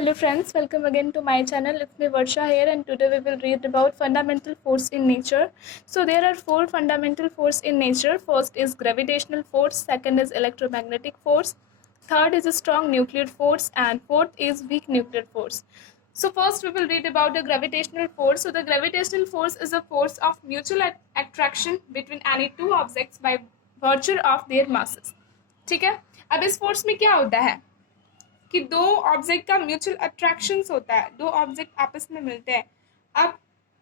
Hello friends, welcome again to my channel. It's me Varsha here, and today we will read about fundamental force in nature. So there are four fundamental force in nature. First is gravitational force, second is electromagnetic force, third is a strong nuclear force, and fourth is weak nuclear force. So first we will read about the gravitational force. So the gravitational force is a force of mutual attraction between any two objects by virtue of their masses. ठीक है, अब इस force में क्या होता है कि दो ऑब्जेक्ट का म्यूचुअल अट्रैक्शन होता है, दो ऑब्जेक्ट आपस में मिलते हैं. अब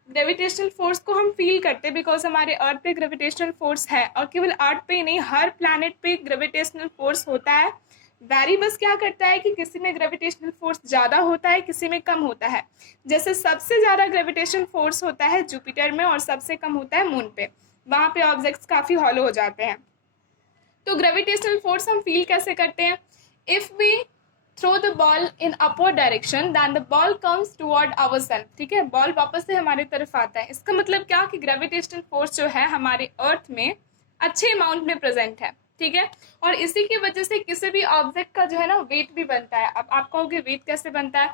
ग्रेविटेशनल फोर्स को हम फील करते हैं बिकॉज हमारे अर्थ पे ग्रेविटेशनल फोर्स है, और केवल अर्थ पे ही नहीं, हर प्लैनेट पे ग्रेविटेशनल फोर्स होता है. वैरी बस क्या करता है कि किसी में ग्रेविटेशनल फोर्स ज़्यादा होता है, किसी में कम होता है. जैसे सबसे ज़्यादा ग्रेविटेशनल फोर्स होता है जुपिटर में और सबसे कम होता है मून पे. वहाँ पे ऑब्जेक्ट्स काफ़ी हॉलो हो जाते हैं. तो ग्रेविटेशनल फोर्स हम फील कैसे करते हैं? If we throw the ball in upward direction than the ball comes toward our self. ठीक है, बॉल वापस से हमारे तरफ आता है. इसका मतलब क्या कि ग्रेविटेशनल फोर्स जो है हमारे अर्थ में अच्छे अमाउंट में प्रेजेंट है. ठीक है, और इसी की वजह से किसी भी ऑब्जेक्ट का जो है ना वेट भी बनता है. अब आप कहोगे वेट कैसे बनता है?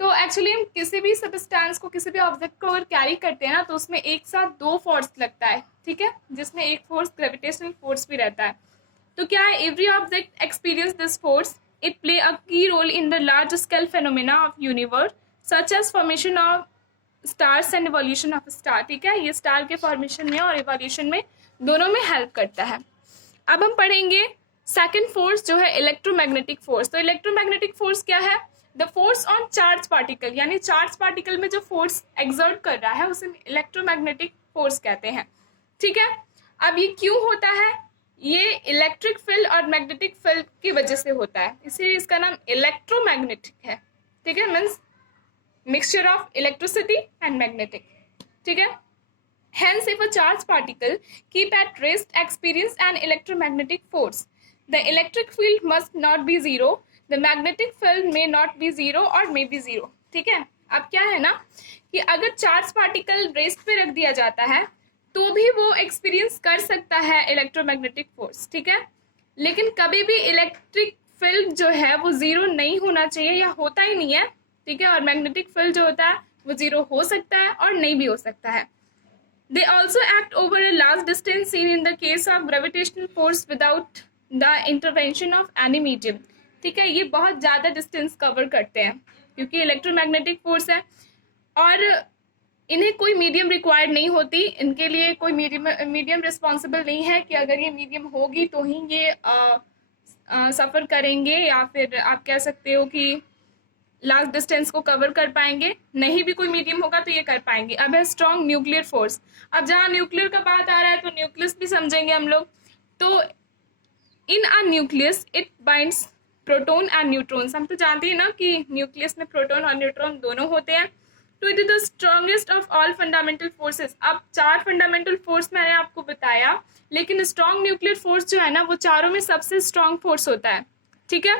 तो एक्चुअली हम किसी भी सब्सटेंस को, किसी भी ऑब्जेक्ट को अगर कैरी करते हैं ना, तो उसमें एक साथ दो फोर्स लगता है. ठीक है, जिसमें एक फोर्स ग्रेविटेशनल फोर्स भी रहता है. तो क्या है, every object experience this force. It play a key role in the large scale phenomena of universe such as formation of stars and evolution of star. ठीक है, ये स्टार के फॉर्मेशन में और इवोल्यूशन में दोनों में हेल्प करता है. अब हम पढ़ेंगे सेकंड फोर्स जो है इलेक्ट्रोमैग्नेटिक फोर्स. तो इलेक्ट्रोमैग्नेटिक फोर्स क्या है? The force on charge particle, यानी चार्ज पार्टिकल में जो फोर्स एक्सर्ट कर रहा है उसे इलेक्ट्रोमैग्नेटिक फोर्स कहते हैं. ठीक है, अब ये क्यों होता है? ये इलेक्ट्रिक फील्ड और मैग्नेटिक फील्ड की वजह से होता है, इसलिए इसका नाम इलेक्ट्रोमैग्नेटिक है. ठीक है, means mixture of electricity and magnetic. ठीक है, hence if a charged particle keep at rest experience an electromagnetic force, the electric field must not be zero, the magnetic field may not be zero or may be zero. ठीक है, अब क्या है ना कि अगर चार्ज पार्टिकल रेस्ट पे रख दिया जाता है तो भी वो एक्सपीरियंस कर सकता है इलेक्ट्रोमैग्नेटिक फोर्स. ठीक है, लेकिन कभी भी इलेक्ट्रिक फील्ड जो है वो जीरो नहीं होना चाहिए, या होता ही नहीं है. ठीक है, और मैग्नेटिक फील्ड जो होता है वो जीरो हो सकता है और नहीं भी हो सकता है. They also act over a large distance seen in the case of gravitational force without the intervention of any medium. ठीक है, ये बहुत ज़्यादा डिस्टेंस कवर करते हैं क्योंकि इलेक्ट्रोमैग्नेटिक फोर्स है और इन्हें कोई मीडियम रिक्वायर्ड नहीं होती. इनके लिए कोई मीडियम रिस्पॉन्सिबल नहीं है कि अगर ये मीडियम होगी तो ही ये सफ़र करेंगे, या फिर आप कह सकते हो कि लार्ज डिस्टेंस को कवर कर पाएंगे. नहीं भी कोई मीडियम होगा तो ये कर पाएंगे. अब है स्ट्रॉन्ग न्यूक्लियर फोर्स. अब जहाँ न्यूक्लियर का बात आ रहा है तो न्यूक्लियस भी समझेंगे हम लोग. तो in a nucleus it binds proton and neutrons. हम तो जानते हैं ना कि न्यूक्लियस में प्रोटॉन और न्यूट्रॉन दोनों होते हैं. तो it is the strongest of all fundamental forces. अब चार फंडामेंटल फोर्स मैंने आपको बताया, लेकिन स्ट्रॉन्ग न्यूक्लियर फोर्स जो है ना वो चारों में सबसे स्ट्रॉन्ग फोर्स होता है. ठीक है,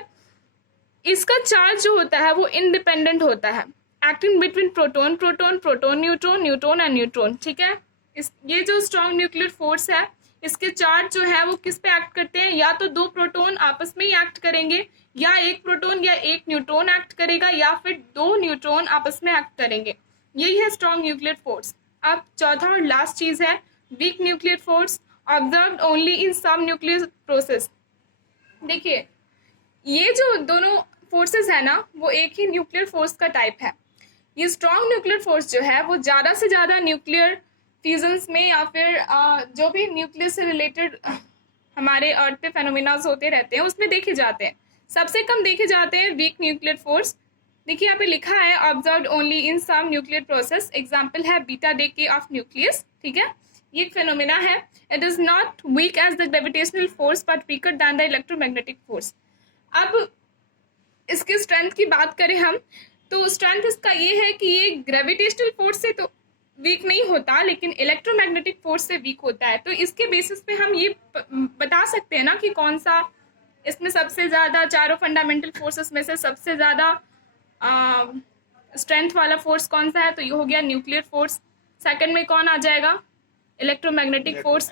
इसका चार्ज जो होता है वो इंडिपेंडेंट होता है, acting between proton proton proton neutron neutron and neutron. ठीक है, ये जो स्ट्रॉन्ग न्यूक्लियर फोर्स है इसके चार्ज जो है वो किस पे एक्ट करते हैं? या तो दो प्रोटॉन आपस में ही एक्ट करेंगे, या एक प्रोटॉन या एक न्यूट्रॉन एक्ट करेगा, या फिर दो न्यूट्रॉन आपस में एक्ट करेंगे. यही है स्ट्रॉन्ग न्यूक्लियर फोर्स. अब चौथा और लास्ट चीज है weak nuclear force, observed only in some nuclear process. देखिए, ये जो दोनों फोर्सेस है ना वो एक ही न्यूक्लियर फोर्स का टाइप है. ये स्ट्रॉन्ग न्यूक्लियर फोर्स जो है वो ज़्यादा से ज़्यादा न्यूक्लियर फ्यूजन्स में, या फिर जो भी न्यूक्लियर से रिलेटेड हमारे अर्थ पे फेनोमेनाज होते रहते हैं उसमें देखे जाते हैं. सबसे कम देखे जाते हैं वीक न्यूक्लियर फोर्स. देखिए यहाँ पे लिखा है observed only in some nuclear process. Example है बीटा डेके ऑफ न्यूक्लियस. ठीक है, ये एक फेनोमेना है. It is not weak as the gravitational force but weaker than the electromagnetic force. अब इसकी स्ट्रेंथ की बात करें हम तो स्ट्रेंथ इसका ये है कि ये ग्रेविटेशनल फोर्स से तो वीक नहीं होता, लेकिन इलेक्ट्रोमैग्नेटिक फोर्स से वीक होता है. तो इसके बेसिस पे हम ये बता सकते हैं ना कि कौन सा इसमें सबसे ज़्यादा, चारों फंडामेंटल फोर्सेस में से सबसे ज़्यादा स्ट्रेंथ वाला फोर्स कौन सा है. तो ये हो गया न्यूक्लियर फोर्स. सेकंड में कौन आ जाएगा? Electromagnetic force.